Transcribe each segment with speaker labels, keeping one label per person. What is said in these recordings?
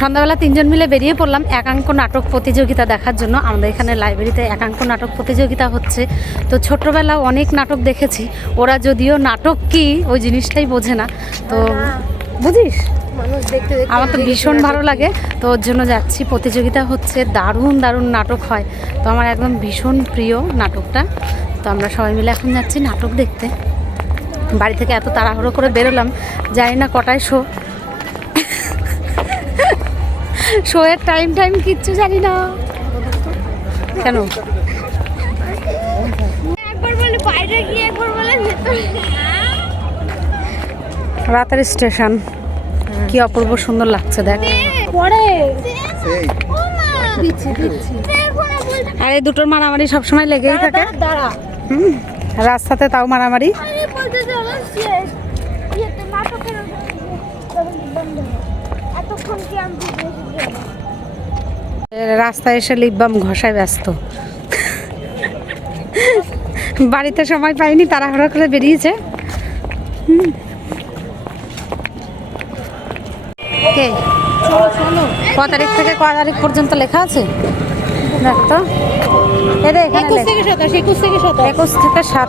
Speaker 1: সন্ধ্যাবেলা তিনজন মিলে বেরিয়ে পড়লাম একাঙ্ক নাটক প্রতিযোগিতা দেখার জন্য। আমাদের এখানে লাইব্রেরিতে একাঙ্ক নাটক প্রতিযোগিতা হচ্ছে। তো ছোট্টবেলা অনেক নাটক দেখেছি। ওরা যদিও নাটক কি ওই জিনিসটাই বোঝে না। তো বুঝিস? আমার তো ভীষণ ভালো লাগে। তো ওর জন্য যাচ্ছি। প্রতিযোগিতা হচ্ছে দারুণ দারুণ নাটক হয়। তো আমার একদম ভীষণ প্রিয় নাটকটা। তো আমরা সবাই মিলে এখন যাচ্ছি নাটক দেখতে। বাড়ি থেকে এত তাড়াহুড়ো করে বেরোলাম। জানি না কটায় শো। শোয়ের টাইম টাইম কিচ্ছু জানি না। কেন?
Speaker 2: একবার বলে বাইরে গিয়ে একবার বলে ভেতরে।
Speaker 1: রাতের স্টেশন কি অপূর্ব সুন্দর লাগছে দেখ।
Speaker 2: পরে।
Speaker 1: আর এই দুটোর মারামারি সবসময় লেগেই থাকে। রাস্তাতে তাও মারামারি। রাস্তায় এসে লিপবাম ঘষায় ব্যস্ত। বাড়িতে সময় পাইনি তাড়াহুড়ো করে বেরিয়েছে। কে? ক তারিখ থেকে ক তারিখ পর্যন্ত লেখা আছে? দেখ তো।
Speaker 2: একুশ থেকে সাতাশ একুশ থেকে সাতাশ।
Speaker 1: একুশ থেকে সাত।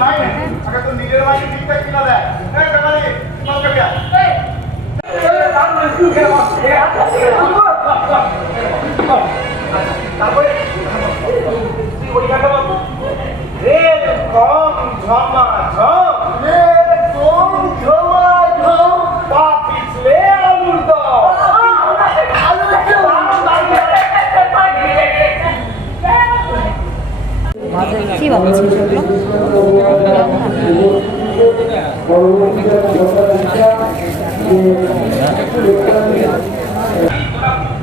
Speaker 3: মাইনে আগে তোর নিজের মাইনে ঠিকঠাক কিনা দেয় এই কাকালি তোমার কাকা তারপরে তুই ওই কাকা বাবু রে কম ঝমা ঝম রে কম ঝমা ঝম পা পিছলে আলুর দম আলুর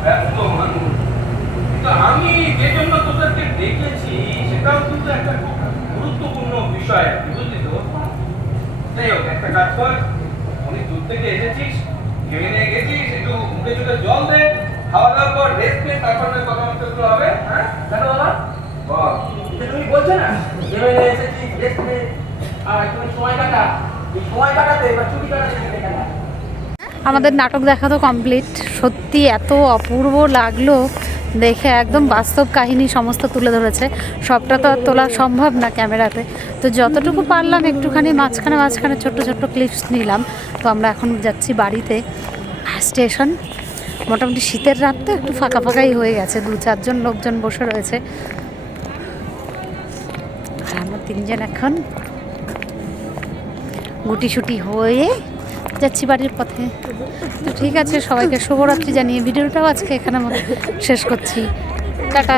Speaker 4: ব্যস্ত মানুষ আমি যে জন্য তোদেরকে ডেকেছি, সেটাও কিন্তু একটা গুরুত্বপূর্ণ বিষয়, বুঝলি তো? যাই হোক, একটা কাজ কর, অনেক দূর থেকে এসেছিস ভেবে নিয়ে গেছিস, একটু চুলে জল দে, খাওয়া দাওয়ার পর রেস্ট নে, তারপর নয় কথাবার্তা হবে হ্যাঁ কেন বাবা বল
Speaker 5: যে তুমি বলছো না ভেবে নিয়ে এসেছি রেস্ট নে আর তুমি সময় কাটা এই সময় কাটাতে বা ছুটি কাটাতে কেটে গেলা
Speaker 1: আমাদের নাটক দেখা তো কমপ্লিট সত্যি এত অপূর্ব লাগল দেখে, একদম বাস্তব কাহিনী সমস্ত তুলে ধরেছে। সবটা তো আর তোলা সম্ভব না ক্যামেরাতে। তো যতটুকু পারলাম একটুখানি মাঝখানে মাঝখানে ছোট্ট ছোট্ট ক্লিপস নিলাম। তো আমরা এখন যাচ্ছি বাড়িতে স্টেশন মোটামুটি শীতের রাত তো একটু ফাঁকা ফাঁকাই হয়ে গেছে। দু চারজন লোকজন বসে রয়েছে। আর আমরা তিনজন এখন গুটিসুটি হয়ে যাচ্ছি বাড়ির পথে। তো ঠিক আছে, সবাইকে শুভরাত্রি জানিয়ে ভিডিওটাও আজকে এখানে শেষ করছি। টাটা।